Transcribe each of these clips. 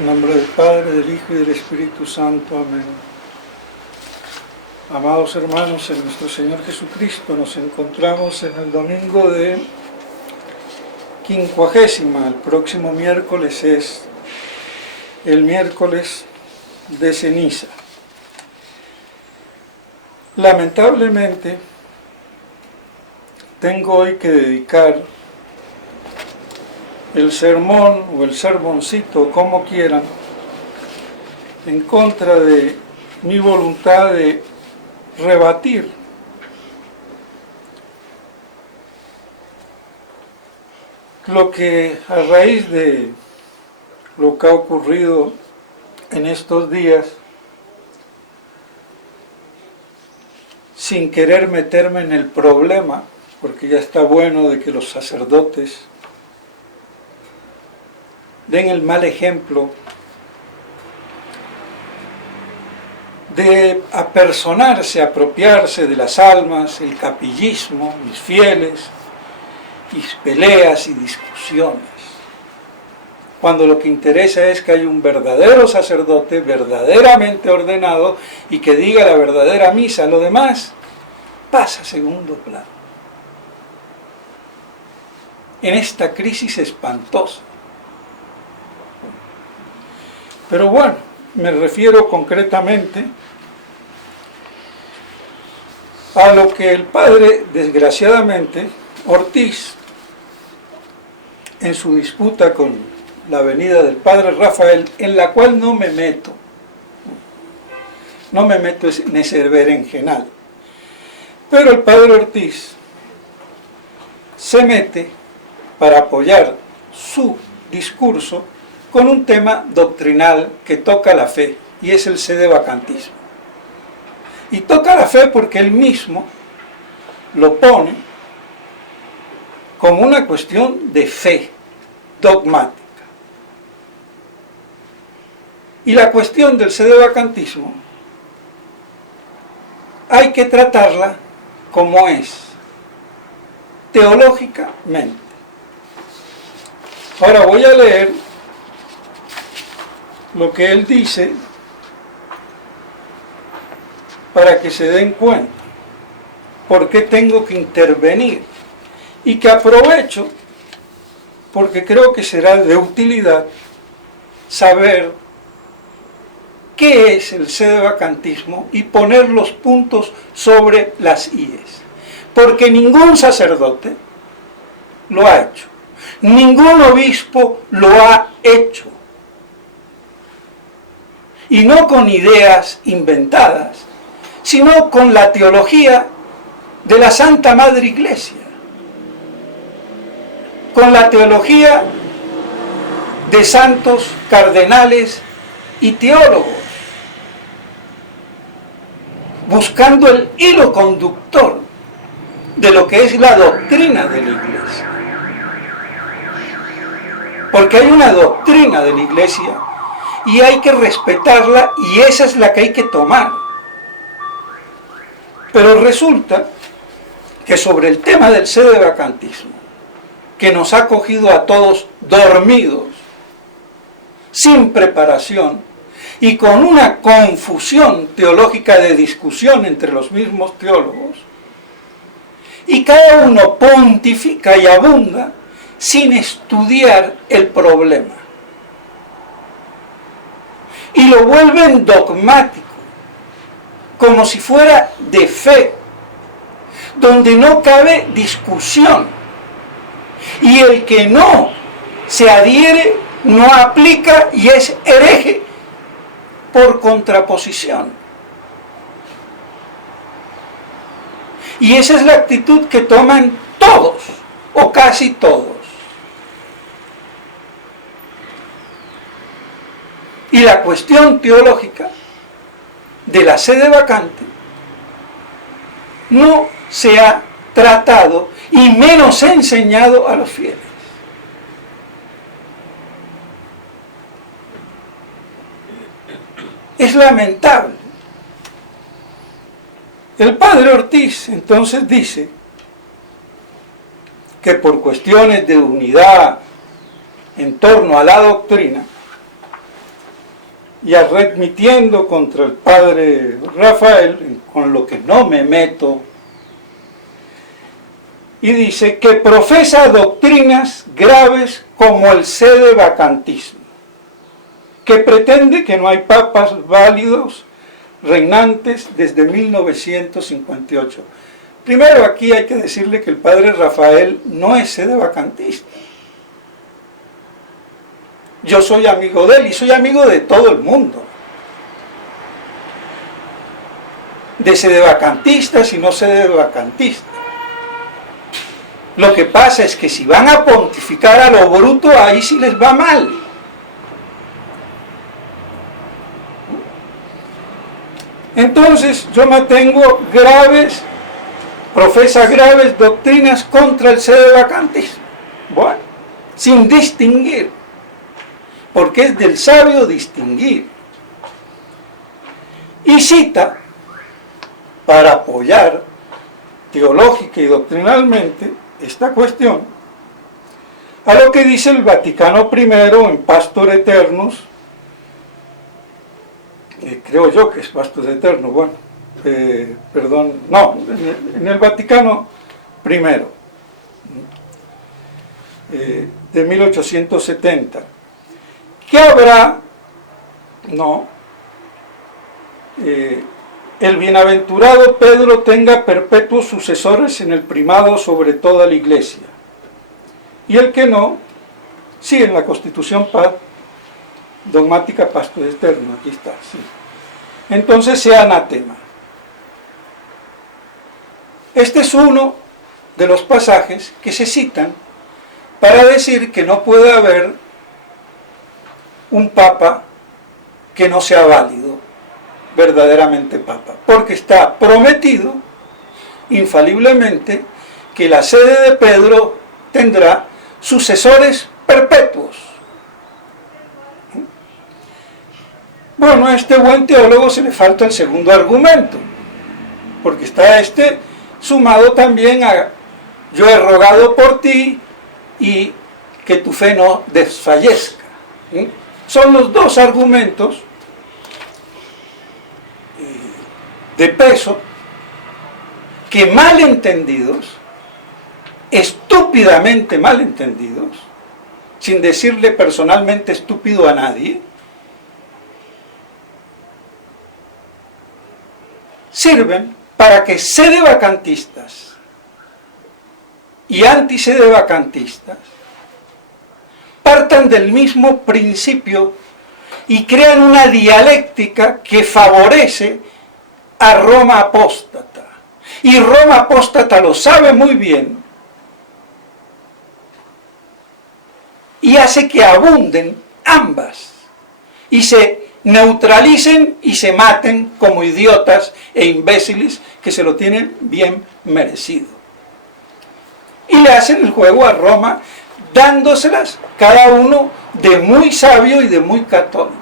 En nombre del Padre, del Hijo y del Espíritu Santo. Amén. Amados hermanos, en nuestro Señor Jesucristo nos encontramos en el domingo de Quincuagésima. El próximo miércoles es el miércoles de ceniza. Lamentablemente, tengo hoy que dedicar el sermón o el sermoncito, como quieran, en contra de mi voluntad de rebatir lo que a raíz de lo que ha ocurrido en estos días, sin querer meterme en el problema, porque ya está bueno de que los sacerdotes den el mal ejemplo de apersonarse, apropiarse de las almas, el capillismo, mis fieles, y peleas y discusiones, cuando lo que interesa es que haya un verdadero sacerdote, verdaderamente ordenado, y que diga la verdadera misa. Lo demás pasa a segundo plano. En esta crisis espantosa. Pero bueno, me refiero concretamente a lo que el padre, desgraciadamente, Ortiz, en su disputa con la venida del padre Rafael, en la cual no me meto en ese berenjenal, pero el padre Ortiz se mete para apoyar su discurso con un tema doctrinal que toca la fe, y es el sedevacantismo. Y toca la fe porque él mismo lo pone como una cuestión de fe dogmática. Y la cuestión del sedevacantismo hay que tratarla como es, teológicamente. Ahora voy a leer lo que él dice para que se den cuenta por qué tengo que intervenir, y que aprovecho porque creo que será de utilidad saber qué es el sedevacantismo y poner los puntos sobre las íes, porque ningún sacerdote lo ha hecho, ningún obispo lo ha hecho, y no con ideas inventadas, sino con la teología de la Santa Madre Iglesia, con la teología de santos, cardenales y teólogos, buscando el hilo conductor de lo que es la doctrina de la Iglesia. Porque hay una doctrina de la Iglesia y hay que respetarla, y esa es la que hay que tomar. Pero resulta que sobre el tema del sedevacantismo, que nos ha cogido a todos dormidos, sin preparación, y con una confusión teológica de discusión entre los mismos teólogos, y cada uno pontifica y abunda sin estudiar el problema. Y lo vuelven dogmático, como si fuera de fe, donde no cabe discusión. Y el que no se adhiere, no aplica y es hereje por contraposición. Y esa es la actitud que toman todos, o casi todos. Y la cuestión teológica de la sede vacante no se ha tratado y menos enseñado a los fieles. Es lamentable. El padre Ortiz entonces dice que por cuestiones de unidad en torno a la doctrina, y arremitiendo contra el padre Rafael, con lo que no me meto, y dice que profesa doctrinas graves como el sedevacantismo, que pretende que no hay papas válidos reinantes desde 1958. Primero, aquí hay que decirle que el padre Rafael no es sedevacantista. Yo soy amigo de él y soy amigo de todo el mundo, de sedevacantistas y no sedevacantistas. Lo que pasa es que si van a pontificar a lo bruto, ahí sí les va mal. Entonces yo mantengo profesa graves doctrinas contra el sedevacantismo. Bueno, sin distinguir, porque es del sabio distinguir. Y cita, para apoyar teológica y doctrinalmente esta cuestión, a lo que dice el Vaticano I en Pastor Eternus, creo yo que es Pastor Eternus, bueno, perdón, no, en el Vaticano I, de 1870, que habrá, el bienaventurado Pedro tenga perpetuos sucesores en el primado sobre toda la iglesia, y el que no, sí, en la Constitución dogmática Pastor Eterno, aquí está, sí. Entonces sea anatema. Este es uno de los pasajes que se citan para decir que no puede haber un papa que no sea válido, verdaderamente papa, porque está prometido infaliblemente que la sede de Pedro tendrá sucesores perpetuos. Bueno, a este buen teólogo se le falta el segundo argumento, porque está sumado también a yo he rogado por ti y que tu fe no desfallezca. Son los dos argumentos de peso que mal entendidos, estúpidamente mal entendidos, sin decirle personalmente estúpido a nadie, sirven para que sedevacantistas y antisedevacantistas partan del mismo principio y crean una dialéctica que favorece a Roma apóstata. Y Roma apóstata lo sabe muy bien y hace que abunden ambas y se neutralicen y se maten como idiotas e imbéciles que se lo tienen bien merecido. Y le hacen el juego a Roma dándoselas cada uno de muy sabio y de muy católico.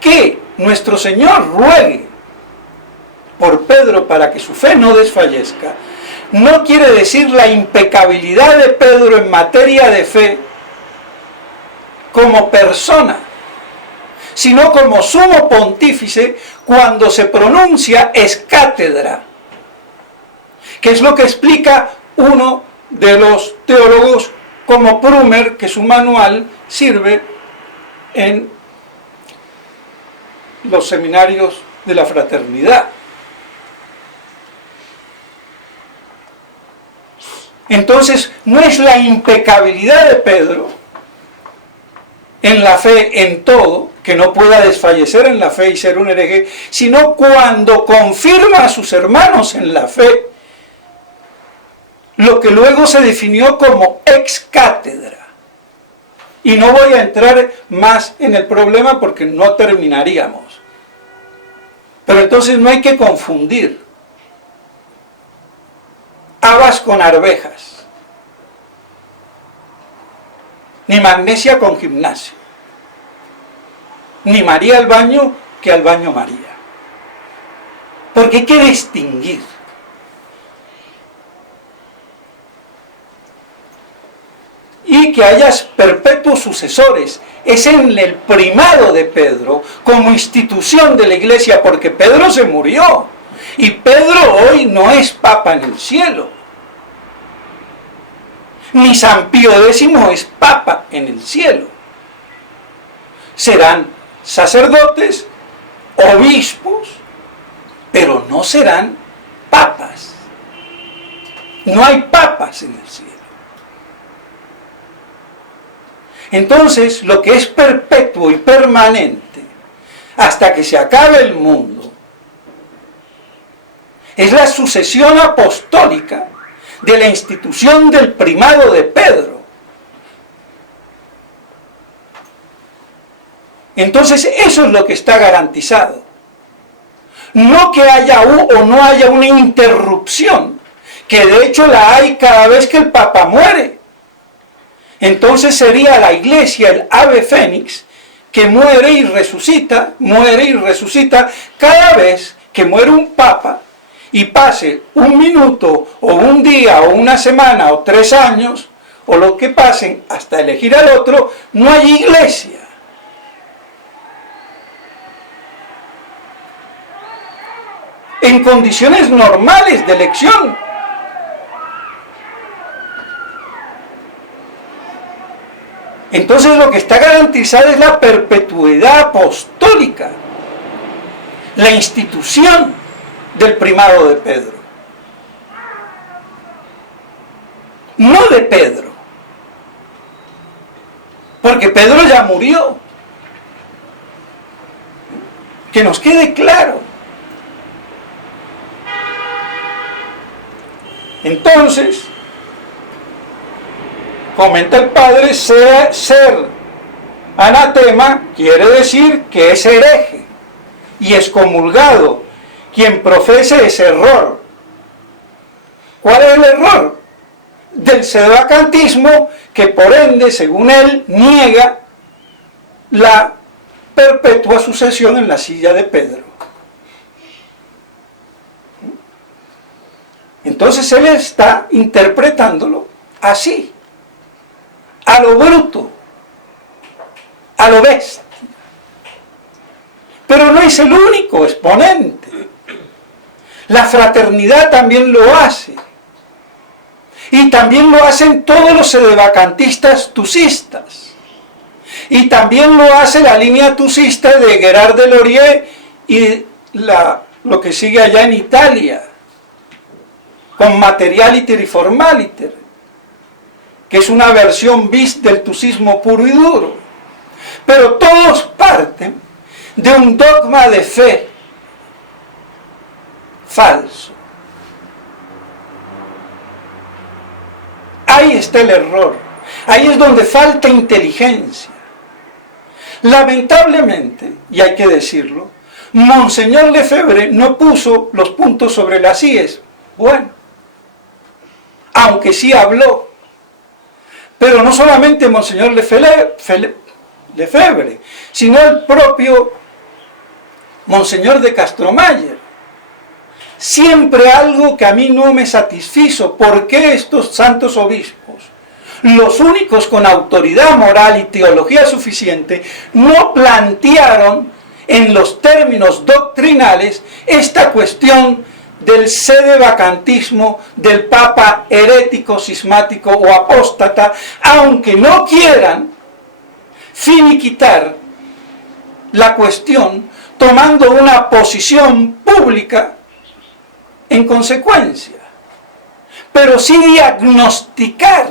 Que nuestro Señor ruegue por Pedro para que su fe no desfallezca, no quiere decir la impecabilidad de Pedro en materia de fe como persona, sino como sumo pontífice cuando se pronuncia es cátedra, que es lo que explica uno de los teólogos como Prumer, que su manual sirve en los seminarios de la fraternidad. Entonces, no es la impecabilidad de Pedro en la fe en todo, que no pueda desfallecer en la fe y ser un hereje, sino cuando confirma a sus hermanos en la fe, lo que luego se definió como ex cátedra. Y no voy a entrar más en el problema porque no terminaríamos. Pero entonces no hay que confundir habas con arvejas, ni magnesia con gimnasio, ni María al baño que al baño María. Porque hay que distinguir. Y y que haya perpetuos sucesores. Es en el primado de Pedro, como institución de la iglesia, porque Pedro se murió. Y Pedro hoy no es papa en el cielo. Ni San Pío X es papa en el cielo. Serán sacerdotes, obispos, pero no serán papas. No hay papas en el cielo. Entonces, lo que es perpetuo y permanente hasta que se acabe el mundo es la sucesión apostólica de la institución del primado de Pedro. Entonces, eso es lo que está garantizado. No que haya o no haya una interrupción, que de hecho la hay cada vez que el Papa muere. Entonces sería la iglesia el ave fénix que muere y resucita cada vez que muere un papa y pase un minuto o un día o una semana o 3 años o lo que pasen hasta elegir al otro, no hay iglesia. En condiciones normales de elección. Entonces lo que está garantizado es la perpetuidad apostólica, la institución del primado de Pedro. No de Pedro, porque Pedro ya murió. Que nos quede claro. Entonces, comenta el padre, ser anatema quiere decir que es hereje y excomulgado quien profese ese error. ¿Cuál es el error? Del sedevacantismo, que por ende, según él, niega la perpetua sucesión en la silla de Pedro. Entonces él está interpretándolo así, a lo bruto, a lo bestia. Pero no es el único exponente. La fraternidad también lo hace. Y también lo hacen todos los sedevacantistas tusistas. Y también lo hace la línea tusista de Gerard de Laurier y lo que sigue allá en Italia, con Materialiter y Formaliter, que es una versión bis del tusismo puro y duro. Pero todos parten de un dogma de fe falso. Ahí está el error. Ahí es donde falta inteligencia. Lamentablemente, y hay que decirlo, Monseñor Lefebvre no puso los puntos sobre las íes. Bueno, aunque sí habló. Pero no solamente Monseñor Lefebvre, sino el propio Monseñor de Castromayer. Siempre algo que a mí no me satisfizo. ¿Por qué estos santos obispos, los únicos con autoridad moral y teología suficiente, no plantearon en los términos doctrinales esta cuestión del sedevacantismo, del papa herético, cismático o apóstata, aunque no quieran finiquitar la cuestión tomando una posición pública en consecuencia, pero sí diagnosticar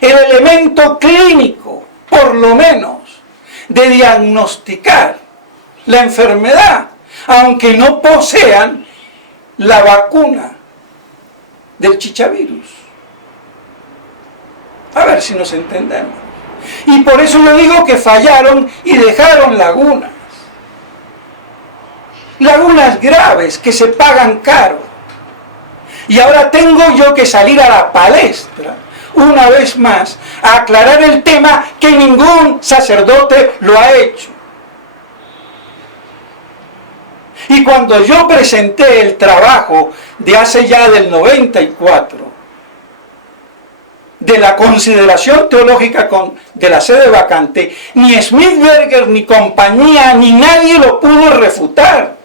el elemento clínico, por lo menos, de diagnosticar la enfermedad, aunque no posean la vacuna del chichavirus. A ver si nos entendemos. Y por eso yo digo que fallaron y dejaron lagunas. Lagunas graves que se pagan caro. Y ahora tengo yo que salir a la palestra, una vez más, a aclarar el tema que ningún sacerdote lo ha hecho. Y cuando yo presenté el trabajo de hace ya del 94, de la consideración teológica de la sede vacante, ni Smithberger, ni compañía, ni nadie lo pudo refutar.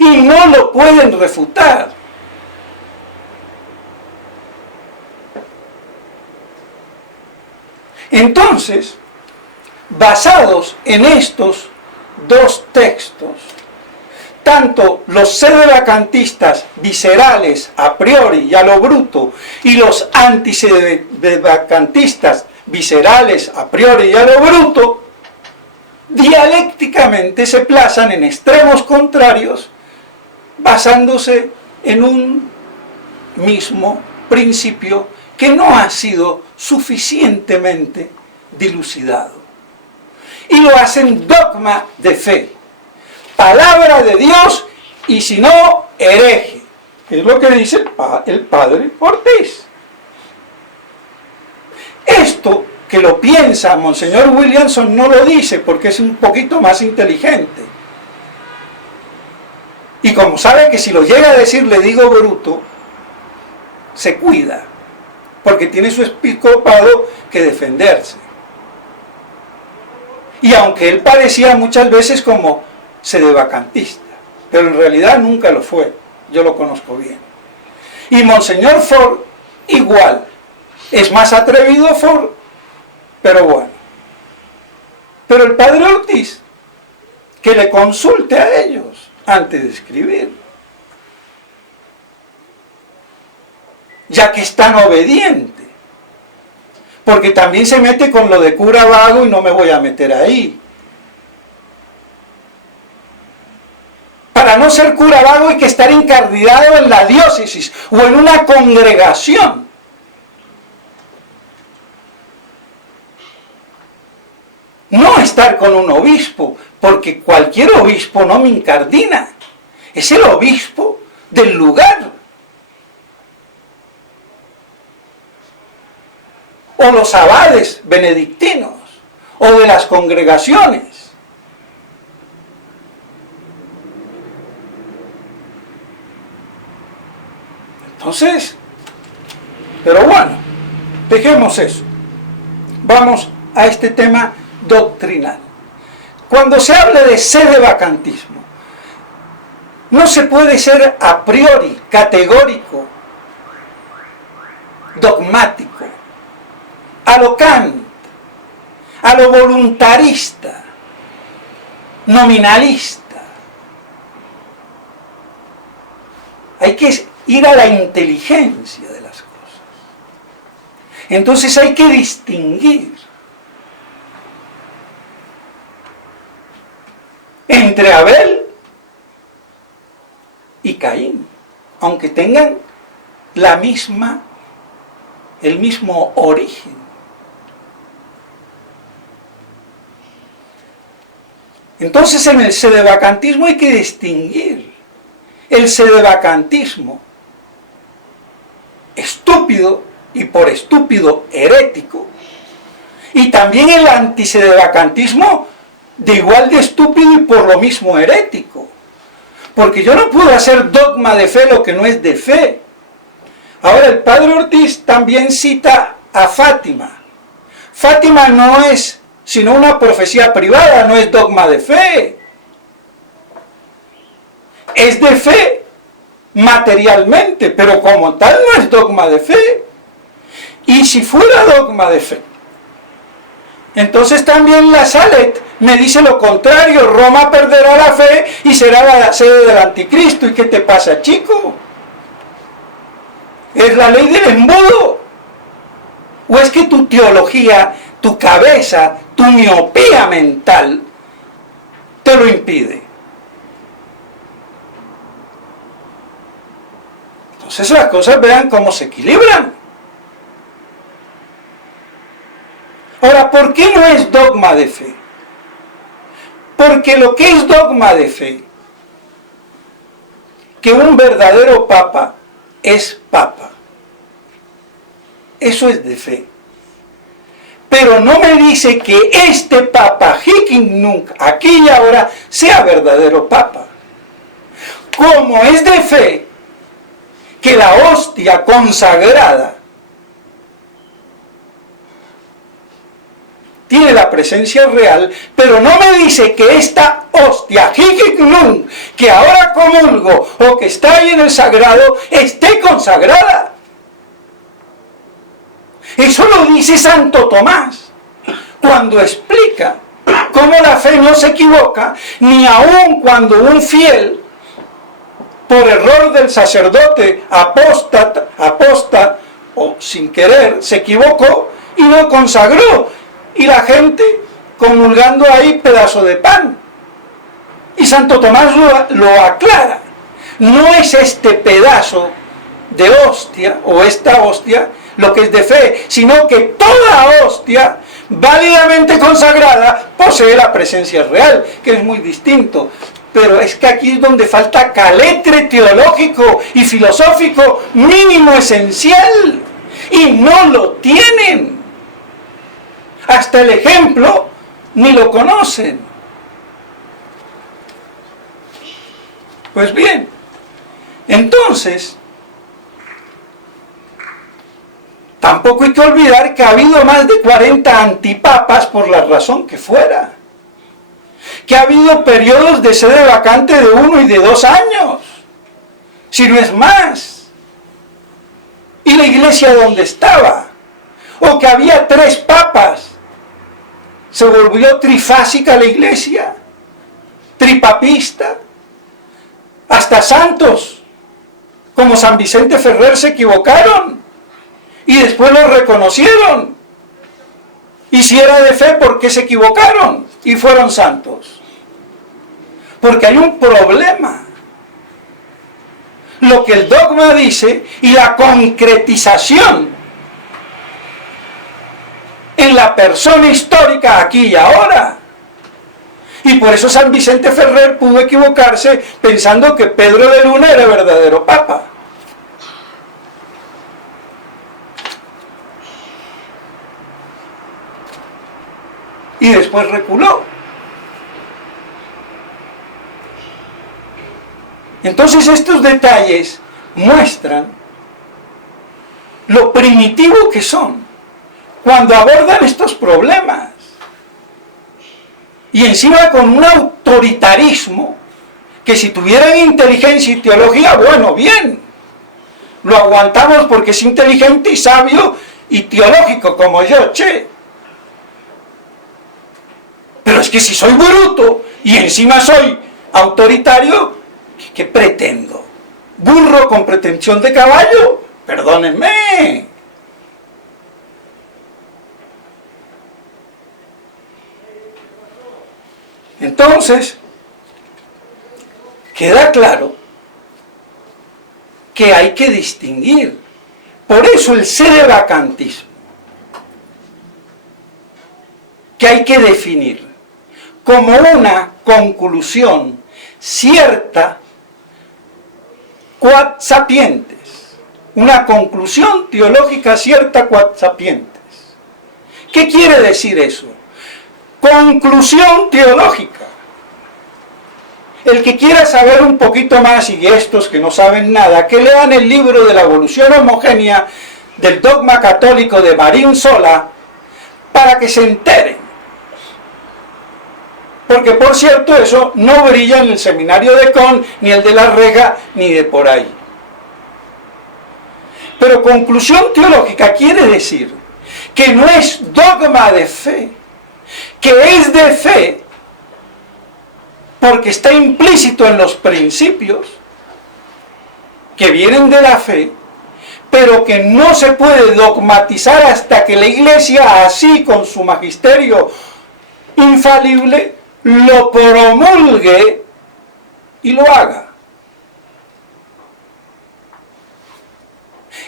Y no lo pueden refutar. Entonces, basados en estos dos textos, tanto los sedevacantistas viscerales a priori y a lo bruto, y los antisedevacantistas viscerales a priori y a lo bruto, dialécticamente se plazan en extremos contrarios, basándose en un mismo principio que no ha sido suficientemente dilucidado. Y lo hacen dogma de fe, palabra de Dios, y si no, hereje. Es lo que dice el padre Ortiz. Esto que lo piensa Monseñor Williamson no lo dice porque es un poquito más inteligente. Y como sabe que si lo llega a decir le digo bruto, se cuida, porque tiene su episcopado que defenderse. Y aunque él parecía muchas veces como sedevacantista, pero en realidad nunca lo fue, yo lo conozco bien. Y Monseñor Ford igual, es más atrevido Ford, pero bueno. Pero el padre Ortiz, que le consulte a ellos antes de escribir, ya que es tan obediente, porque también se mete con lo de cura vago y no me voy a meter ahí. Para no ser cura vago hay que estar incardinado en la diócesis o en una congregación. No estar con un obispo, porque cualquier obispo no me incardina. Es el obispo del lugar. O los abades benedictinos, o de las congregaciones. Entonces, pero bueno, dejemos eso. Vamos a este tema doctrinal. Cuando se habla de sedevacantismo, no se puede ser a priori categórico, dogmático, a lo Kant, a lo voluntarista, nominalista. Hay que ir a la inteligencia de las cosas. Entonces hay que distinguir entre Abel y Caín, aunque tengan el mismo origen. Entonces en el sedevacantismo hay que distinguir el sedevacantismo estúpido y por estúpido herético, y también el antisedevacantismo de igual de estúpido y por lo mismo herético, porque yo no puedo hacer dogma de fe lo que no es de fe. Ahora el padre Ortiz también cita a Fátima. Fátima no es sino una profecía privada, no es dogma de fe. Es de fe materialmente, pero como tal no es dogma de fe. Y si fuera dogma de fe, entonces también la Salet me dice lo contrario: Roma perderá la fe y será la sede del anticristo. ¿Y qué te pasa, chico? ¿Es la ley del embudo? ¿O es que tu teología, tu cabeza, tu miopía mental te lo impide? Entonces las cosas vean cómo se equilibran. Ahora, ¿por qué no es dogma de fe? Porque lo que es dogma de fe, que un verdadero papa es papa, eso es de fe. Pero no me dice que este papa, Hicking, aquí y ahora, sea verdadero papa. Como es de fe que la hostia consagrada tiene la presencia real, pero no me dice que esta hostia, Hikignun, que ahora comulgo o que está ahí en el sagrado, esté consagrada. Eso lo dice Santo Tomás cuando explica cómo la fe no se equivoca, ni aun cuando un fiel, por error del sacerdote, apóstata o sin querer, se equivocó y no consagró. Y la gente comulgando ahí pedazo de pan. Y Santo Tomás lo aclara. No es este pedazo de hostia o esta hostia lo que es de fe, sino que toda hostia válidamente consagrada posee la presencia real, que es muy distinto. Pero es que aquí es donde falta caletre teológico y filosófico mínimo esencial, y no lo tienen. Hasta el ejemplo ni lo conocen. Pues bien, entonces, tampoco hay que olvidar que ha habido más de 40 antipapas por la razón que fuera. Que ha habido periodos de sede vacante de 1 y de 2 años, si no es más. ¿Y la iglesia dónde estaba? O que había 3 papas. Se volvió trifásica la iglesia, tripapista. Hasta santos, como San Vicente Ferrer, se equivocaron y después lo reconocieron. Y si era de fe, ¿por qué se equivocaron y fueron santos? Porque hay un problema. Lo que el dogma dice y la concretización en la persona histórica aquí y ahora. Y por eso San Vicente Ferrer pudo equivocarse pensando que Pedro de Luna era verdadero papa. Y después reculó. Entonces estos detalles muestran lo primitivo que son cuando abordan estos problemas. Y encima con un autoritarismo que si tuvieran inteligencia y teología, bueno, bien, lo aguantamos porque es inteligente y sabio y teológico como yo, che. Pero es que si soy bruto y encima soy autoritario, ¿qué pretendo? ¿Burro con pretensión de caballo? Perdónenme. Entonces, queda claro que hay que distinguir. Por eso el sedevacantismo, que hay que definir como una conclusión cierta, quod sapientes, una conclusión teológica cierta quod sapientes. ¿Qué quiere decir eso? Conclusión teológica. El que quiera saber un poquito más, y estos que no saben nada, que lean el libro de la evolución homogénea del dogma católico de Marín Sola, para que se enteren. Porque por cierto, eso no brilla en el seminario de Con, ni el de la Reja, ni de por ahí. Pero conclusión teológica quiere decir que no es dogma de fe, que es de fe, porque está implícito en los principios que vienen de la fe, pero que no se puede dogmatizar hasta que la Iglesia, así con su magisterio infalible, lo promulgue y lo haga.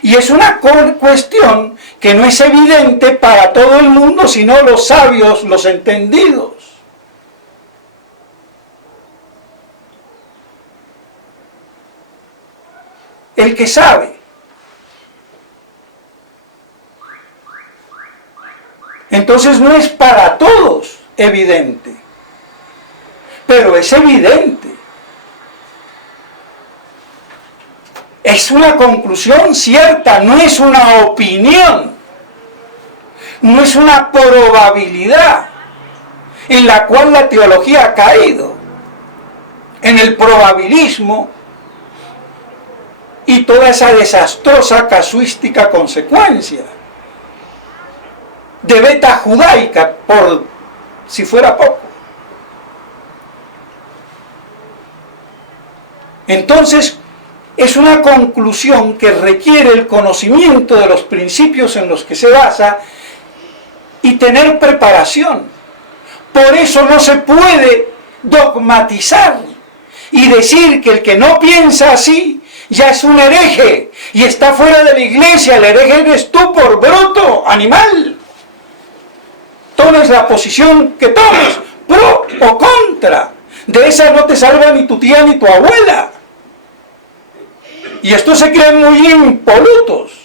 Y es una cuestión que no es evidente para todo el mundo, sino los sabios, los entendidos. El que sabe. Entonces no es para todos evidente, pero es evidente. Es una conclusión cierta, no es una opinión. no es una probabilidad en la cual la teología ha caído, en el probabilismo y toda esa desastrosa casuística consecuencia de beta judaica, por si fuera poco. Entonces, es una conclusión que requiere el conocimiento de los principios en los que se basa y tener preparación. Por eso no se puede dogmatizar y decir que el que no piensa así ya es un hereje y está fuera de la iglesia. El hereje eres tú por bruto, animal. Tomes la posición que tomes, pro o contra. De esa no te salva ni tu tía ni tu abuela. Y estos se creen muy impolutos.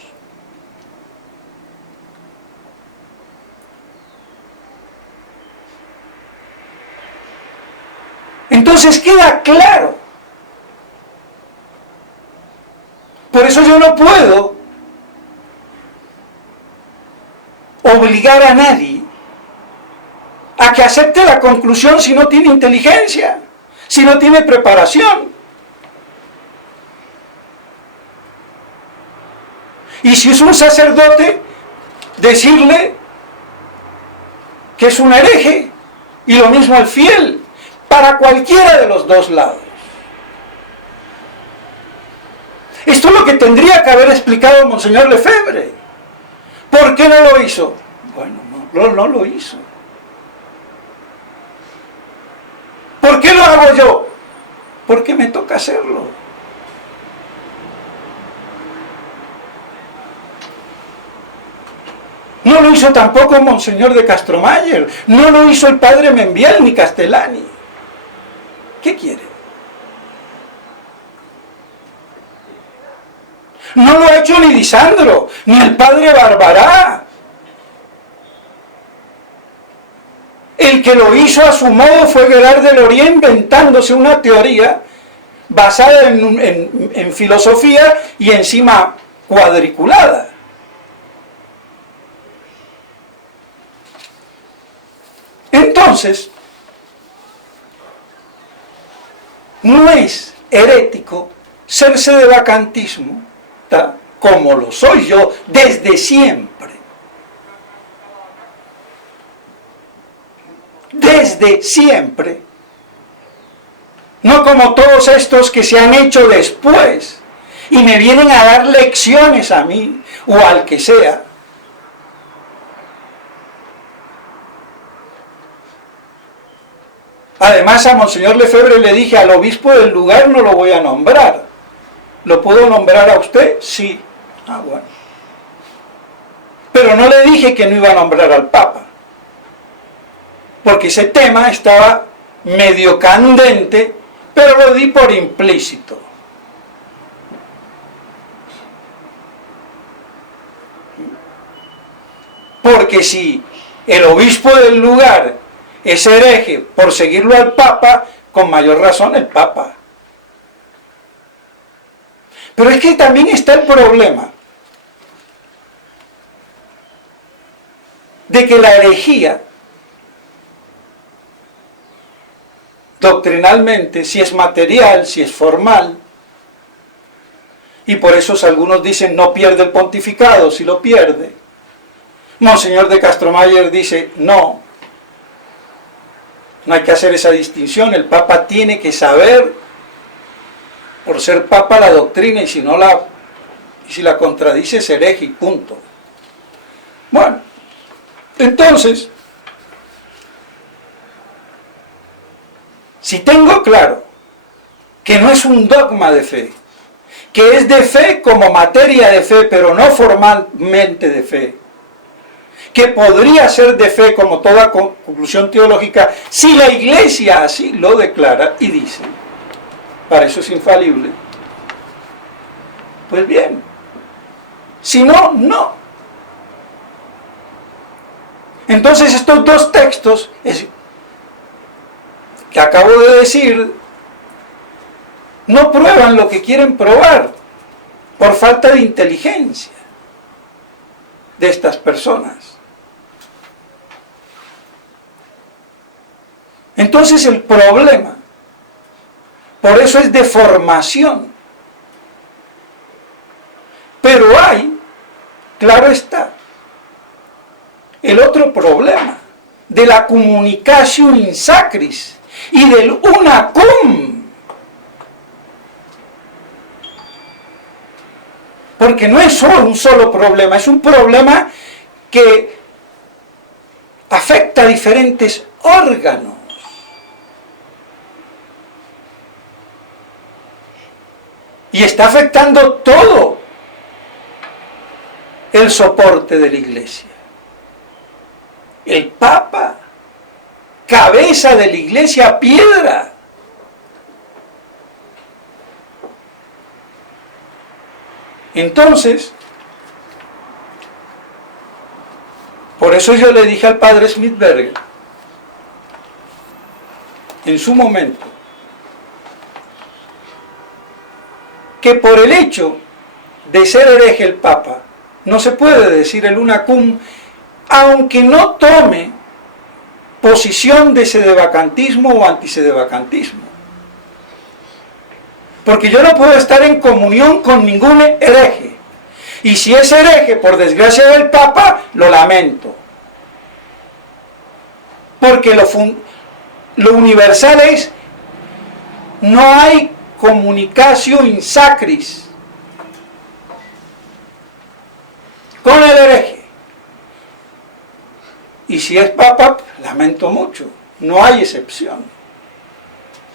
Entonces queda claro. Por eso yo no puedo obligar a nadie a que acepte la conclusión si no tiene inteligencia, si no tiene preparación. Y si es un sacerdote, decirle que es un hereje, y lo mismo al fiel, para cualquiera de los dos lados. Esto es lo que tendría que haber explicado Monseñor Lefebvre. ¿Por qué no lo hizo? Bueno, no lo hizo. ¿Por qué lo hago yo? Porque me toca hacerlo. No lo hizo tampoco Monseñor de Castromayer, no lo hizo el padre Membiel ni Castellani. ¿Qué quiere? No lo ha hecho ni Lisandro, ni el padre Barbará. El que lo hizo a su modo fue Gerard de Loria, inventándose una teoría basada en filosofía y encima cuadriculada. Entonces, no es herético serse de vacantismo, ¿tá?, como lo soy yo desde siempre. Desde siempre. No como todos estos que se han hecho después y me vienen a dar lecciones a mí o al que sea. Además, a Monseñor Lefebvre le dije, al obispo del lugar no lo voy a nombrar. ¿Lo puedo nombrar a usted? Sí. Ah, bueno. Pero no le dije que no iba a nombrar al Papa, porque ese tema estaba medio candente, pero lo di por implícito. Porque si el obispo del lugar es hereje por seguirlo al Papa, con mayor razón el Papa. Pero es que también está el problema de que la herejía, doctrinalmente, si es material, si es formal, y por eso algunos dicen no pierde el pontificado, si lo pierde. Monseñor de Castromayer dice no hay que hacer esa distinción, el Papa tiene que saber, por ser Papa, la doctrina, y si la contradice es hereje y punto. Bueno, entonces, si tengo claro que no es un dogma de fe, que es de fe como materia de fe, pero no formalmente de fe, que podría ser de fe como toda conclusión teológica, si la Iglesia así lo declara y dice, para eso es infalible, pues bien, si no, no. Entonces estos dos textos que acabo de decir no prueban lo que quieren probar por falta de inteligencia de estas personas. Entonces el problema, por eso es de formación. Pero hay, claro está, el otro problema de la comunicatio in sacris y del una cum. Porque no es solo un solo problema, es un problema que afecta a diferentes órganos. Y está afectando todo el soporte de la Iglesia. El Papa, cabeza de la Iglesia, piedra. Entonces, por eso yo le dije al padre Smithberger, en su momento, que por el hecho de ser hereje el Papa, no se puede decir el una cum, aunque no tome posición de sedevacantismo o antisedevacantismo. Porque yo no puedo estar en comunión con ningún hereje. Y si es hereje, por desgracia del Papa, lo lamento. Porque lo universal es, no hay comunicatio in sacris con el hereje. Y si es Papa, lamento mucho, no hay excepción,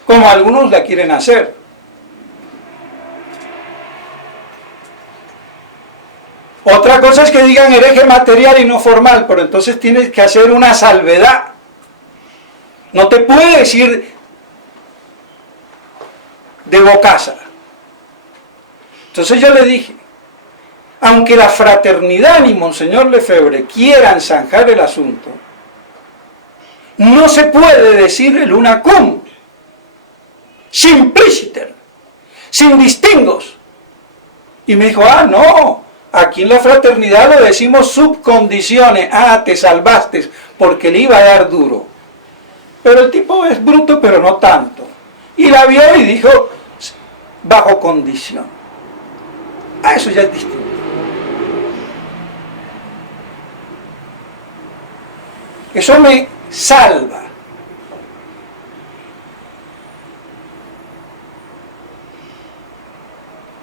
como algunos la quieren hacer. Otra cosa es que digan hereje material y no formal, pero entonces tienes que hacer una salvedad. No te puede decir de bocasa. Entonces yo le dije, aunque la fraternidad ni Monseñor Lefebvre quieran zanjar el asunto, no se puede decir el una cum, simpliciter, sin distingos. Y me dijo, no, aquí en la fraternidad lo decimos sub condiciones, te salvaste, porque le iba a dar duro. Pero el tipo es bruto, pero no tanto. Y la vio y dijo, bajo condición. Eso ya es distinto. Eso me salva.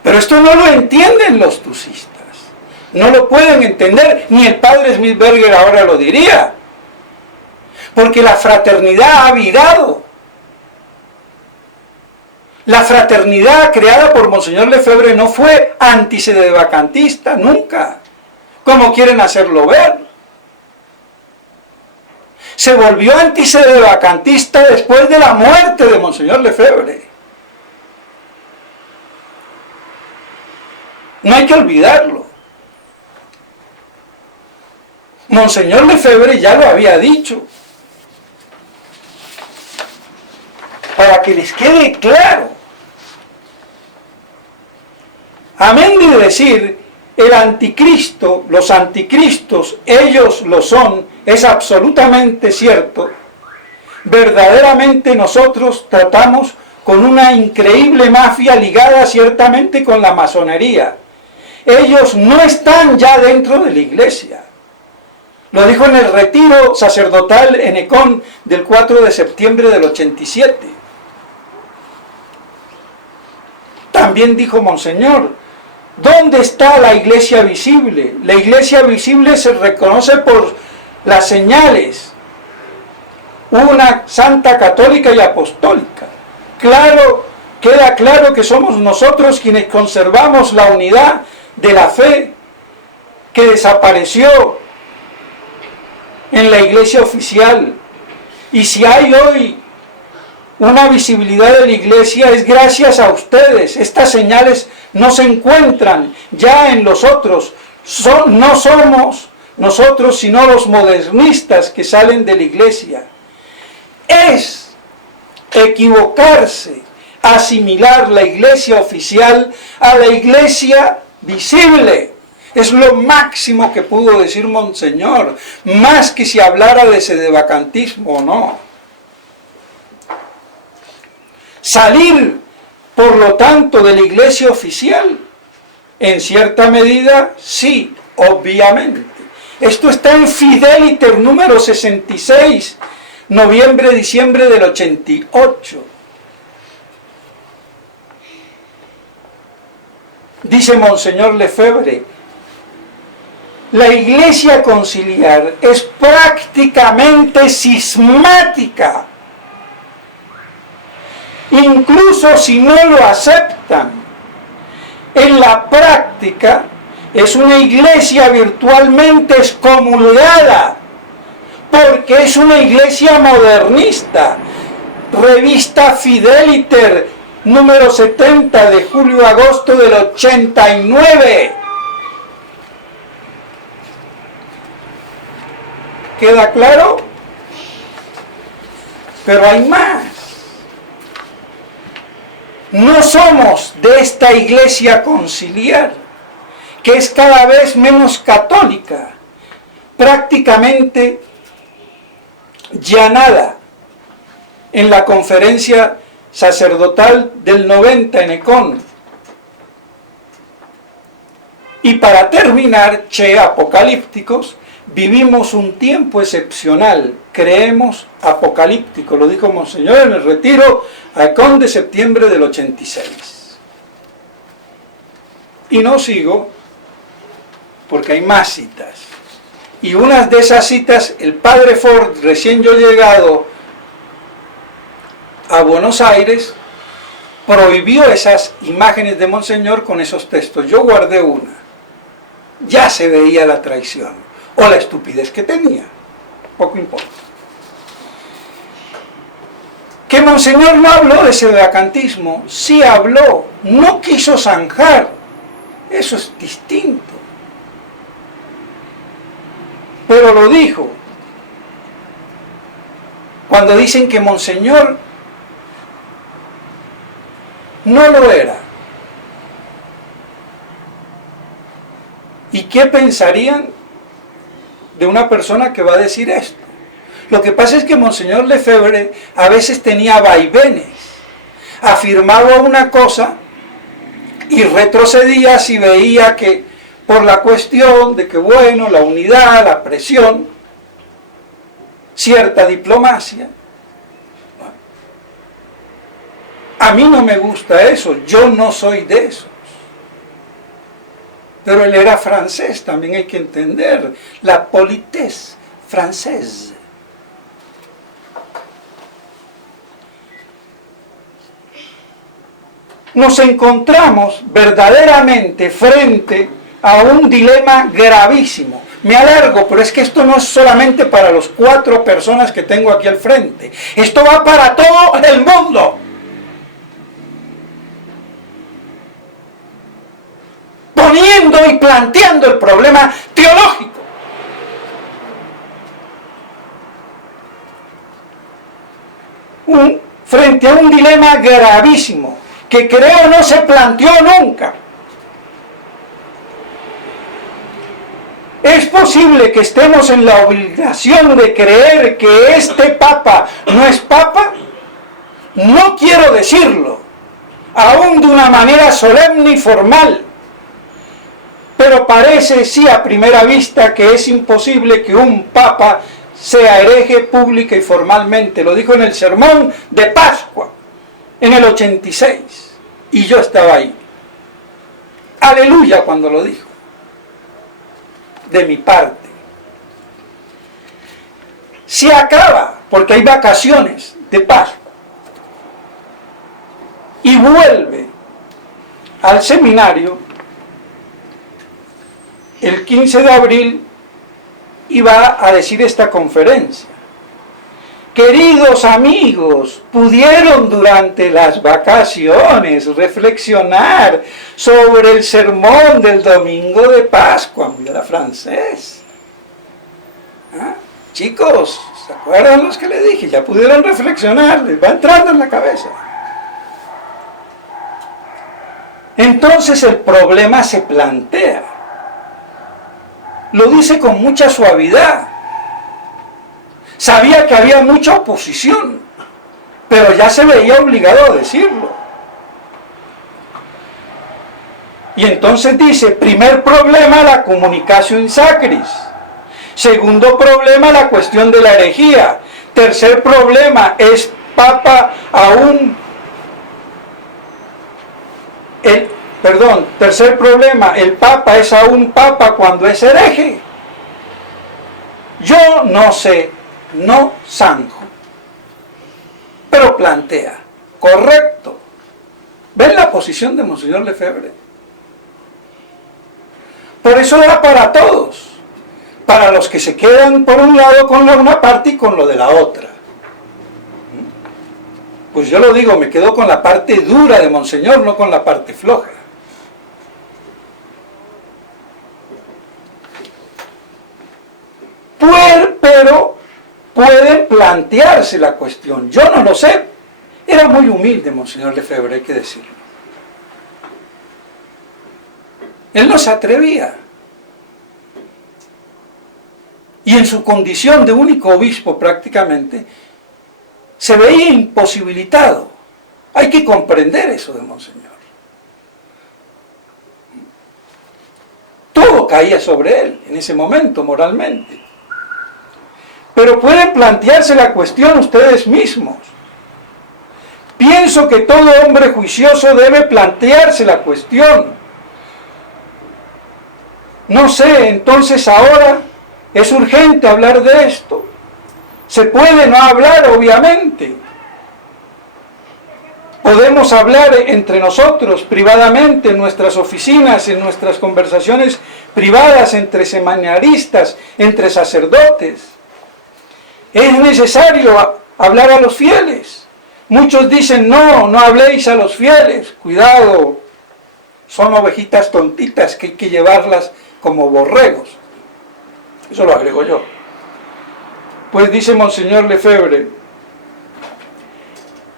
Pero esto no lo entienden los tusistas. No lo pueden entender, ni el padre Smithberger ahora lo diría. Porque la fraternidad ha virado. La fraternidad creada por Monseñor Lefebvre no fue antisedevacantista, nunca, como quieren hacerlo ver. Se volvió antisedevacantista después de la muerte de Monseñor Lefebvre. No hay que olvidarlo. Monseñor Lefebvre ya lo había dicho. Para que les quede claro. Amén de decir, el anticristo, los anticristos, ellos lo son, es absolutamente cierto. Verdaderamente nosotros tratamos con una increíble mafia ligada ciertamente con la masonería. Ellos no están ya dentro de la iglesia. Lo dijo en el retiro sacerdotal en Ecón del 4 de septiembre del 87. También dijo Monseñor, ¿dónde está la iglesia visible? La iglesia visible se reconoce por las señales. Una santa católica y apostólica. Claro, queda claro que somos nosotros quienes conservamos la unidad de la fe que desapareció en la iglesia oficial. Y si hay hoy una visibilidad de la iglesia, es gracias a ustedes. Estas señales no se encuentran ya en los otros. No somos nosotros, sino los modernistas que salen de la iglesia. Es equivocarse, asimilar la iglesia oficial a la iglesia visible. Es lo máximo que pudo decir Monseñor, más que si hablara de sedevacantismo o no. Salir, por lo tanto, de la iglesia oficial, en cierta medida, sí, obviamente. Esto está en Fideliter número 66, noviembre-diciembre del 88. Dice Monseñor Lefebvre, la iglesia conciliar es prácticamente cismática. Incluso si no lo aceptan, en la práctica es una iglesia virtualmente excomulgada, porque es una iglesia modernista. Revista Fideliter, número 70 de julio-agosto del 89. ¿Queda claro? Pero hay más. No somos de esta iglesia conciliar, que es cada vez menos católica, prácticamente ya nada. En la conferencia sacerdotal del 90 en Ecón. Y para terminar, apocalípticos, vivimos un tiempo excepcional, creemos apocalíptico, lo dijo Monseñor en el retiro a Ecón de septiembre del 86. Y no sigo, porque hay más citas. Y unas de esas citas, el padre Ford, recién yo llegado a Buenos Aires, prohibió esas imágenes de Monseñor con esos textos. Yo guardé una. Ya se veía la traición o la estupidez que tenía. Poco importa. Que Monseñor no habló de ese vacantismo, sí habló, no quiso zanjar. Eso es distinto. Pero lo dijo. Cuando dicen que Monseñor no lo era. ¿Y qué pensarían de una persona que va a decir esto? Lo que pasa es que Monseñor Lefebvre a veces tenía vaivenes. Afirmaba una cosa y retrocedía si veía que por la cuestión de que, bueno, la unidad, la presión, cierta diplomacia. A mí no me gusta eso, yo no soy de esos. Pero él era francés, también hay que entender la politesse francesa. Nos encontramos verdaderamente frente a un dilema gravísimo. Me alargo, pero es que esto no es solamente para las 4 personas que tengo aquí al frente. Esto va para todo el mundo. Poniendo y planteando el problema teológico. Frente a un dilema gravísimo, que creo no se planteó nunca. ¿Es posible que estemos en la obligación de creer que este Papa no es Papa? No quiero decirlo, aún de una manera solemne y formal. Pero parece, sí, a primera vista, que es imposible que un papa sea hereje pública y formalmente. Lo dijo en el sermón de Pascua, en el 86. Y yo estaba ahí. Aleluya cuando lo dijo. De mi parte. Se acaba, porque hay vacaciones de Pascua. Y vuelve al seminario el 15 de abril y va a decir esta conferencia. Queridos amigos, pudieron durante las vacaciones reflexionar sobre el sermón del domingo de Pascua. Mira la francés. ¿Ah? Chicos, ¿se acuerdan los que les dije? Ya pudieron reflexionar, les va entrando en la cabeza. Entonces el problema se plantea. Lo dice con mucha suavidad. Sabía que había mucha oposición, pero ya se veía obligado a decirlo. Y entonces dice, primer problema, la comunicatio sacris. Segundo problema, la cuestión de la herejía. Tercer problema, es Papa aún... tercer problema, el Papa es aún Papa cuando es hereje. Yo no sé, no zanjo, pero plantea, correcto. ¿Ven la posición de Monseñor Lefebvre? Por eso da para todos, para los que se quedan por un lado con una parte y con lo de la otra. Pues yo lo digo, me quedo con la parte dura de Monseñor, no con la parte floja. Pero pueden plantearse la cuestión. Yo no lo sé. Era muy humilde Monseñor Lefebvre, hay que decirlo. Él no se atrevía. Y en su condición de único obispo prácticamente, se veía imposibilitado. Hay que comprender eso de Monseñor. Todo caía sobre él en ese momento moralmente. Pero pueden plantearse la cuestión ustedes mismos. Pienso que todo hombre juicioso debe plantearse la cuestión. No sé, entonces ahora es urgente hablar de esto. Se puede no hablar, obviamente. Podemos hablar entre nosotros, privadamente, en nuestras oficinas, en nuestras conversaciones privadas, entre seminaristas, entre sacerdotes. Es necesario hablar a los fieles. Muchos dicen, no habléis a los fieles. Cuidado, son ovejitas tontitas que hay que llevarlas como borregos. Eso lo agrego yo. Pues dice Monseñor Lefebvre,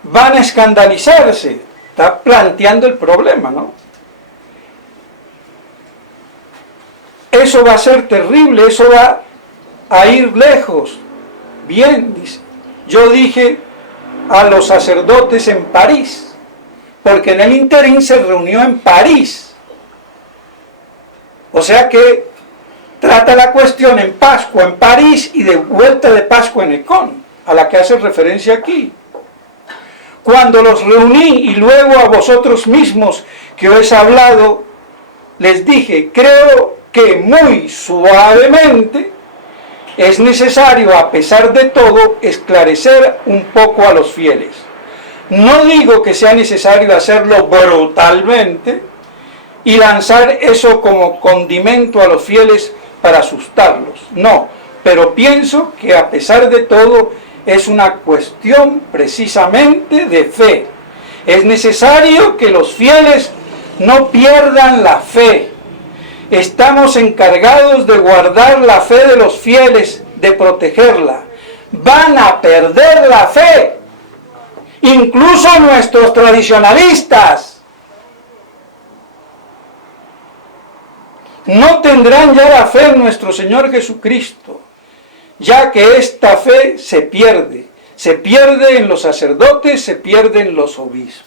van a escandalizarse. Está planteando el problema, ¿no? Eso va a ser terrible, eso va a ir lejos. Bien, dice. Yo dije a los sacerdotes en París, porque en el ínterin se reunió en París. O sea que trata la cuestión en Pascua en París y de vuelta de Pascua en Ecón, a la que hace referencia aquí. Cuando los reuní y luego a vosotros mismos que os he hablado, les dije, creo que muy suavemente es necesario, a pesar de todo, esclarecer un poco a los fieles. No digo que sea necesario hacerlo brutalmente y lanzar eso como condimento a los fieles para asustarlos. No, pero pienso que a pesar de todo es una cuestión precisamente de fe. Es necesario que los fieles no pierdan la fe. Estamos encargados de guardar la fe de los fieles, de protegerla. Van a perder la fe. Incluso nuestros tradicionalistas no tendrán ya la fe en nuestro Señor Jesucristo, ya que esta fe se pierde en los sacerdotes, se pierde en los obispos.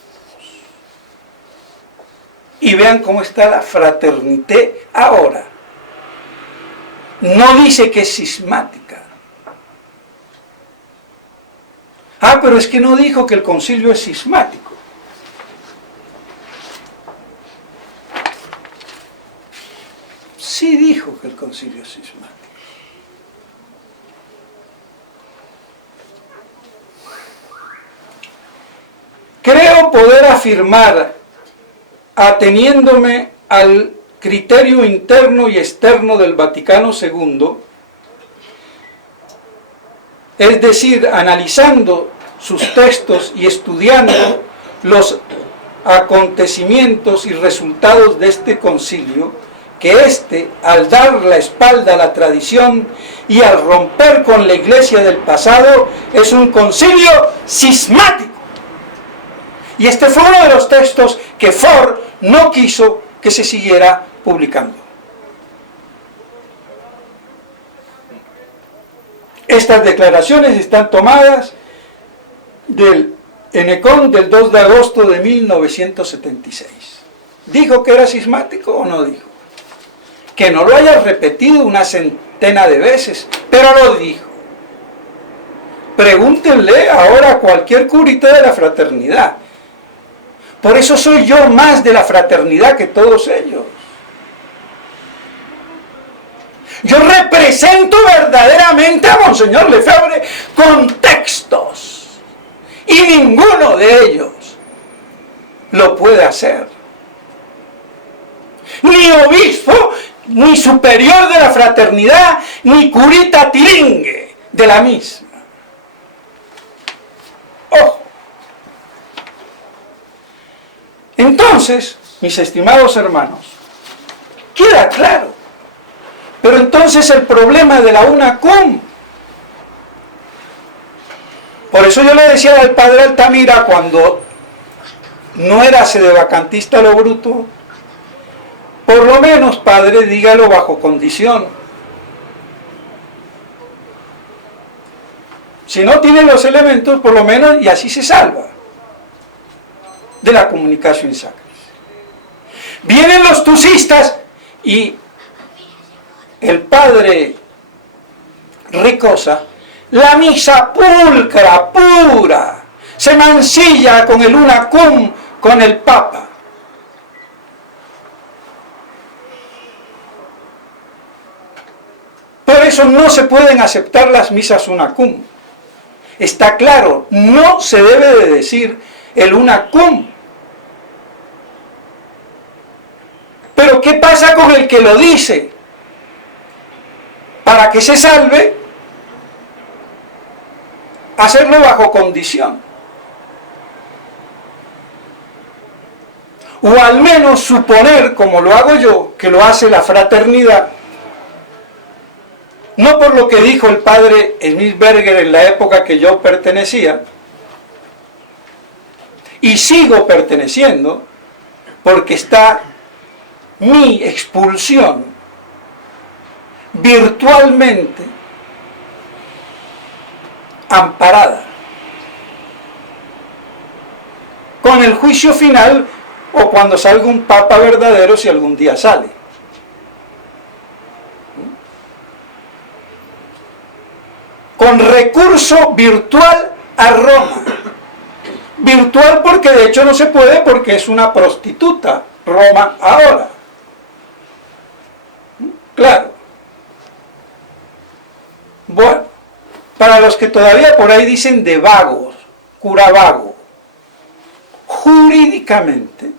Y vean cómo está la fraternité ahora. No dice que es cismática. Pero es que no dijo que el concilio es cismático. Sí dijo que el concilio es cismático. Creo poder afirmar, ateniéndome al criterio interno y externo del Vaticano II, es decir, analizando sus textos y estudiando los acontecimientos y resultados de este concilio, que al dar la espalda a la tradición y al romper con la Iglesia del pasado, es un concilio cismático. Y este fue uno de los textos que Ford no quiso que se siguiera publicando. Estas declaraciones están tomadas del Enecón del 2 de agosto de 1976. ¿Dijo que era cismático o no dijo? Que no lo haya repetido una centena de veces, pero lo dijo. Pregúntenle ahora a cualquier curita de la fraternidad. Por eso soy yo más de la fraternidad que todos ellos. Yo represento verdaderamente a Monseñor Lefebvre con textos. Y ninguno de ellos lo puede hacer. Ni obispo, ni superior de la fraternidad, ni curita tilingue de la misma. Ojo. Entonces, mis estimados hermanos, queda claro. Pero entonces el problema de la UNACUM. Por eso yo le decía al padre Altamira, cuando no era sedevacantista lo bruto, por lo menos, padre, dígalo bajo condición. Si no tiene los elementos, por lo menos, y así se salva de la comunicación sacra. Vienen los tusistas y el padre Ricosa, la misa pulcra, pura, se mancilla con el UNACUM, con el Papa. Por eso no se pueden aceptar las misas UNACUM. Está claro, no se debe de decir el UNACUM. Pero ¿qué pasa con el que lo dice? Para que se salve, hacerlo bajo condición. O al menos suponer, como lo hago yo, que lo hace la fraternidad, no por lo que dijo el padre Smithberger en la época que yo pertenecía, y sigo perteneciendo, porque está mi expulsión virtualmente amparada, con el juicio final o cuando salga un papa verdadero, si algún día sale. Con recurso virtual a Roma. Virtual porque de hecho no se puede, porque es una prostituta Roma ahora. Claro. Bueno, para los que todavía por ahí dicen de vagos, cura vago, jurídicamente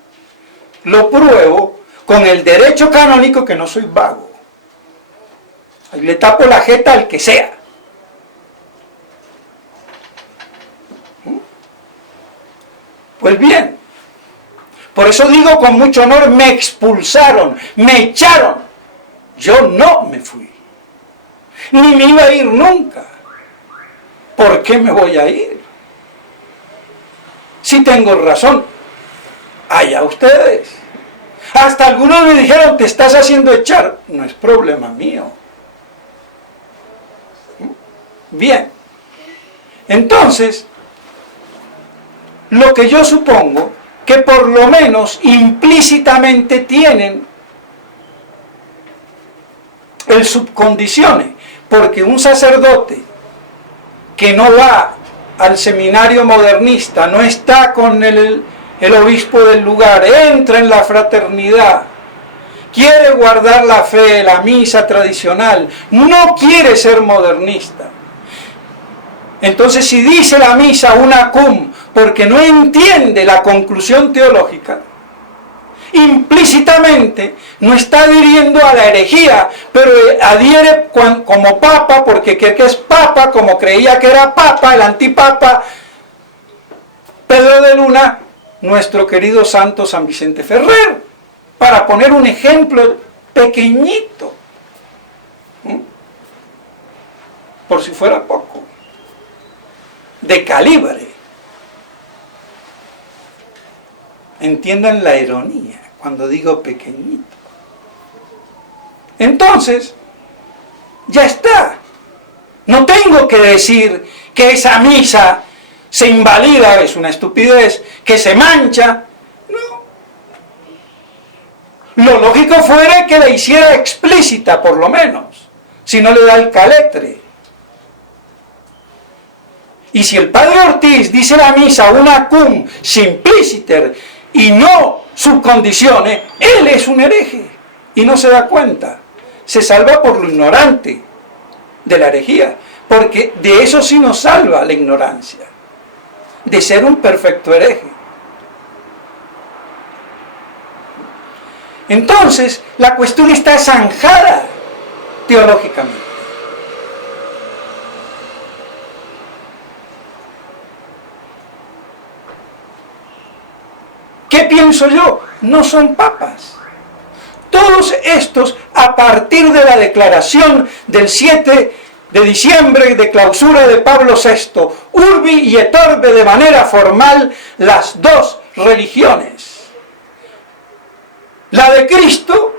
lo pruebo con el derecho canónico que no soy vago. Ahí le tapo la jeta al que sea. Pues bien, por eso digo con mucho honor, me expulsaron, me echaron. Yo no me fui, ni me iba a ir nunca. ¿Por qué me voy a ir? Si tengo razón, allá ustedes. Hasta algunos me dijeron, te estás haciendo echar. No es problema mío. Bien, entonces, lo que yo supongo que por lo menos implícitamente tienen el subcondiciones, porque un sacerdote que no va al seminario modernista, no está con el obispo del lugar, entra en la fraternidad, quiere guardar la fe, la misa tradicional, no quiere ser modernista. Entonces, si dice la misa UNACUM porque no entiende la conclusión teológica, implícitamente no está adhiriendo a la herejía, pero adhiere como papa porque cree que es papa, como creía que era papa, el antipapa Pedro de Luna, nuestro querido santo San Vicente Ferrer, para poner un ejemplo pequeñito, por si fuera poco, de calibre. Entiendan la ironía cuando digo pequeñito. Entonces, ya está. No tengo que decir que esa misa se invalida, es una estupidez, que se mancha. No. Lo lógico fuera que la hiciera explícita, por lo menos, si no le da el caletre. Y si el padre Ortiz dice la misa una cum simpliciter y no subcondicione, él es un hereje y no se da cuenta. Se salva por lo ignorante de la herejía, porque de eso sí nos salva la ignorancia, de ser un perfecto hereje. Entonces, la cuestión está zanjada teológicamente. ¿Qué pienso yo? No son papas. Todos estos, a partir de la declaración del 7 de diciembre de clausura de Pablo VI, urbi y et orbi, de manera formal, las dos religiones, la de Cristo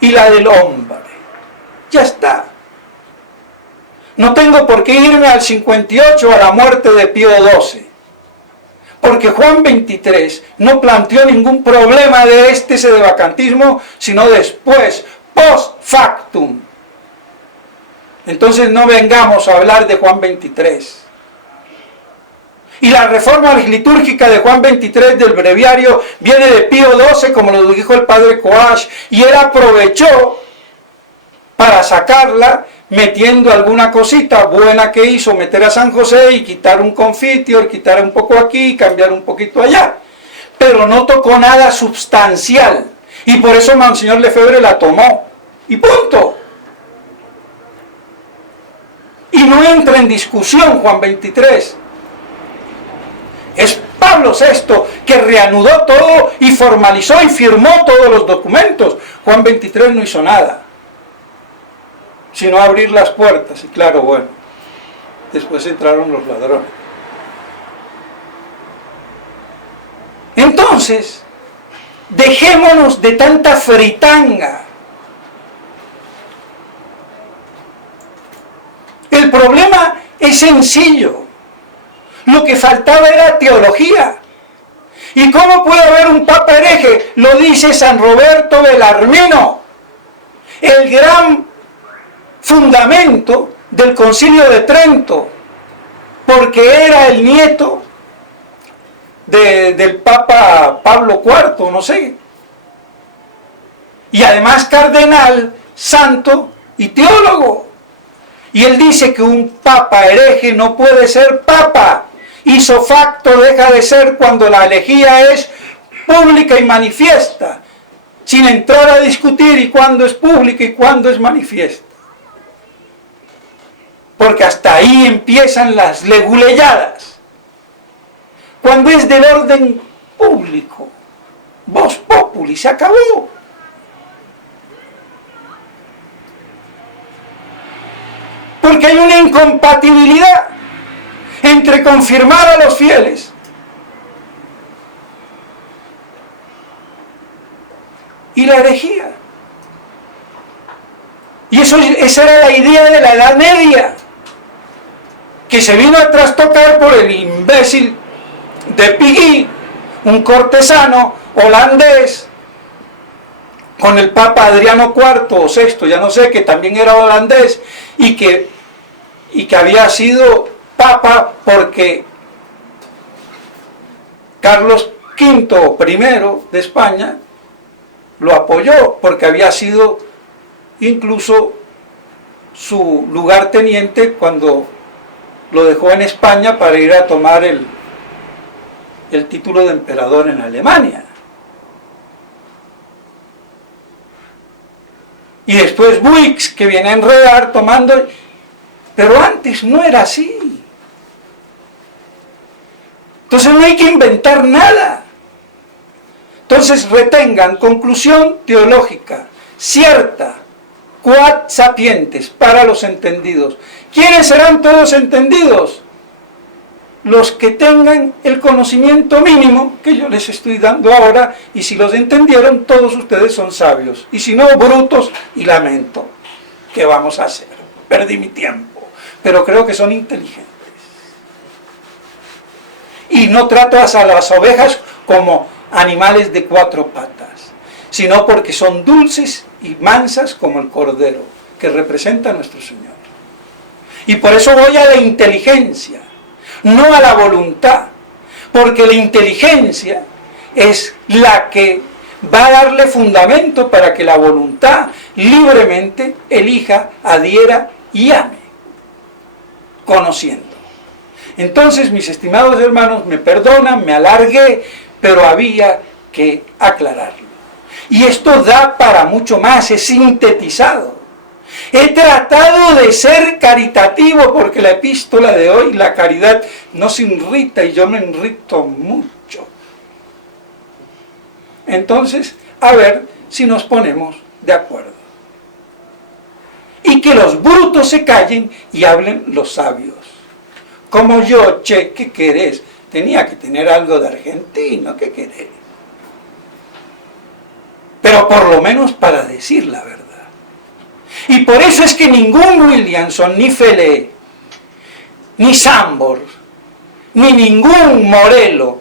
y la del hombre. Ya está. No tengo por qué irme al 58, a la muerte de Pío XII. Porque Juan XXIII no planteó ningún problema de este sedevacantismo, sino después, post factum. Entonces no vengamos a hablar de Juan XXIII. Y la reforma litúrgica de Juan XXIII del breviario viene de Pío XII, como lo dijo el padre Coash, y él aprovechó para sacarla, metiendo alguna cosita buena que hizo, meter a San José y quitar un confitior, quitar un poco aquí, cambiar un poquito allá. Pero no tocó nada substancial. Y por eso Monseñor Lefebvre la tomó. Y punto. Y no entra en discusión Juan XXIII. Es Pablo VI que reanudó todo y formalizó y firmó todos los documentos. Juan XXIII no hizo nada, sino abrir las puertas. Y claro, bueno, después entraron los ladrones. Entonces, dejémonos de tanta fritanga. El problema es sencillo. Lo que faltaba era teología. ¿Y cómo puede haber un papa hereje? Lo dice San Roberto Belarmino, el gran fundamento del Concilio de Trento, porque era el nieto del Papa Pablo IV, no sé, y además cardenal, santo y teólogo. Y él dice que un papa hereje no puede ser papa. Ipso facto deja de ser cuando la herejía es pública y manifiesta, sin entrar a discutir y cuándo es pública y cuándo es manifiesta. Porque hasta ahí empiezan las leguleyadas. Cuando es del orden público, vos populi, se acabó. Porque hay una incompatibilidad entre confirmar a los fieles y la herejía. Y esa era la idea de la Edad Media, que se vino a trastocar por el imbécil de Pigui, un cortesano holandés, con el Papa Adriano IV o VI, ya no sé, que también era holandés, y que había sido Papa porque Carlos V, I de España, lo apoyó, porque había sido incluso su lugarteniente cuando lo dejó en España para ir a tomar el título de emperador en Alemania. Y después Buix, que viene a enredar tomando... Pero antes no era así. Entonces no hay que inventar nada. Entonces retengan, conclusión teológica, cierta, quod sapientes, para los entendidos. ¿Quiénes serán todos entendidos? Los que tengan el conocimiento mínimo que yo les estoy dando ahora, y si los entendieron, todos ustedes son sabios. Y si no, brutos, y lamento. ¿Qué vamos a hacer? Perdí mi tiempo. Pero creo que son inteligentes. Y no trato a las ovejas como animales de 4 patas, sino porque son dulces y mansas como el cordero, que representa a nuestro Señor. Y por eso voy a la inteligencia, no a la voluntad, porque la inteligencia es la que va a darle fundamento para que la voluntad libremente elija, adhiera y ame, conociendo. Entonces, mis estimados hermanos, me perdonan, me alargué, pero había que aclararlo. Y esto da para mucho más, es sintetizado. He tratado de ser caritativo porque la epístola de hoy, la caridad, no se irrita y yo me irrito mucho. Entonces, a ver si nos ponemos de acuerdo. Y que los brutos se callen y hablen los sabios. Como yo, che, ¿qué querés? Tenía que tener algo de argentino, ¿qué querés? Pero por lo menos para decir la verdad. Y por eso es que ningún Williamson, ni Felé, ni Sambor, ni ningún Morelo,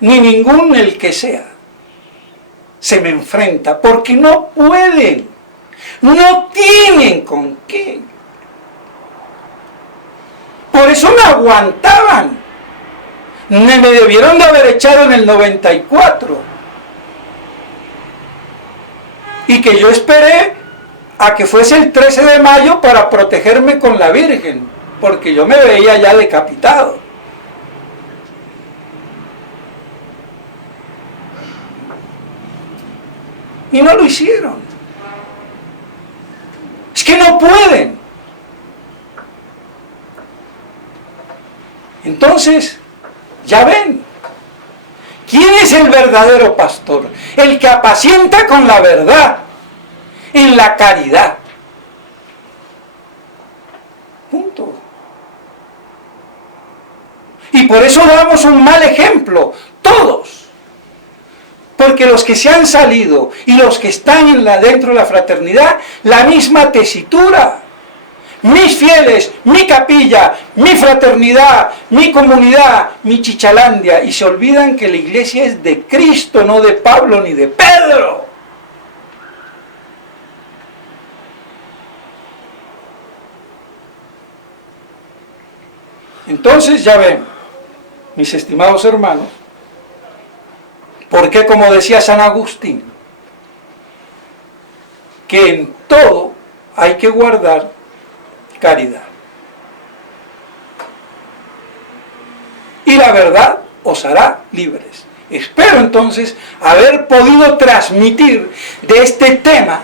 ni ningún el que sea, se me enfrenta, porque no pueden, no tienen con qué. Por eso me aguantaban. Me debieron de haber echado en el 94. Y que yo esperé a que fuese el 13 de mayo para protegerme con la Virgen, porque yo me veía ya decapitado. Y no lo hicieron. Es que no pueden. Entonces, ya ven, ¿quién es el verdadero pastor? El que apacienta con la verdad, en la caridad. Punto. Y por eso damos un mal ejemplo, todos. Porque los que se han salido y los que están dentro de la fraternidad, la misma tesitura. Mis fieles, mi capilla, mi fraternidad, mi comunidad, mi chichalandia. Y se olvidan que la iglesia es de Cristo, no de Pablo ni de Pedro. Entonces ya ven, mis estimados hermanos, porque como decía San Agustín, que en todo hay que guardar caridad. Y la verdad os hará libres. Espero entonces haber podido transmitir de este tema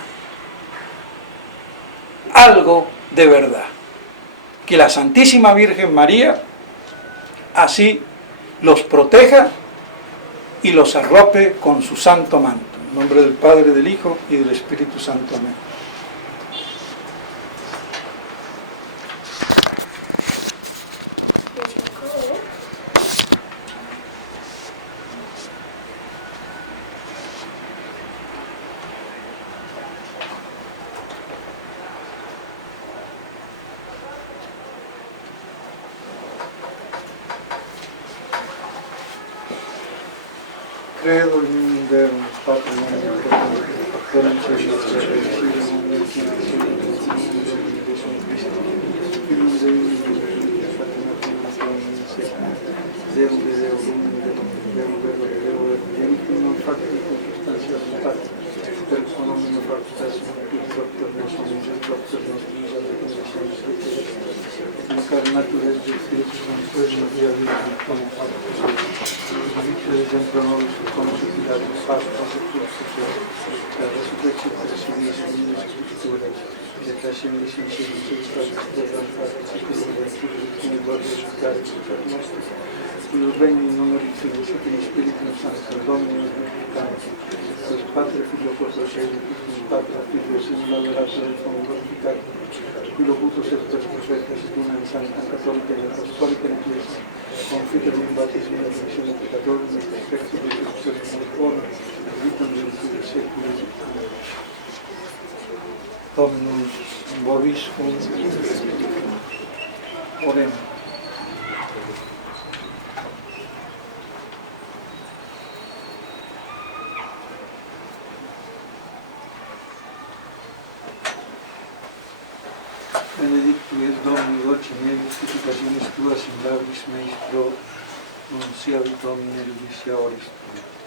algo de verdad. Que la Santísima Virgen María así los proteja y los arrope con su santo manto. En nombre del Padre, del Hijo y del Espíritu Santo. Amén. Credo in Deum, Patrum et Filii Los regni in nomine Filii et Spiritus Sanctus, Dominus Victimus, Deus Patre Filio Porto Spiritus Patra Filius in l'adoratio del Fondo glorificato, Filio Putus et Spes Profetas et una in Santa Cattolica et Apostolica Ecclesia, confiterum in baptismo et missione peccatorum et perfectio de Christus in corona, vitam in seculi. Amen. Dominus vobiscum. Oremos. Tuies Domini voce mea, justificationis tuas in labris meis pro nunciavit Domine judicia oris tui.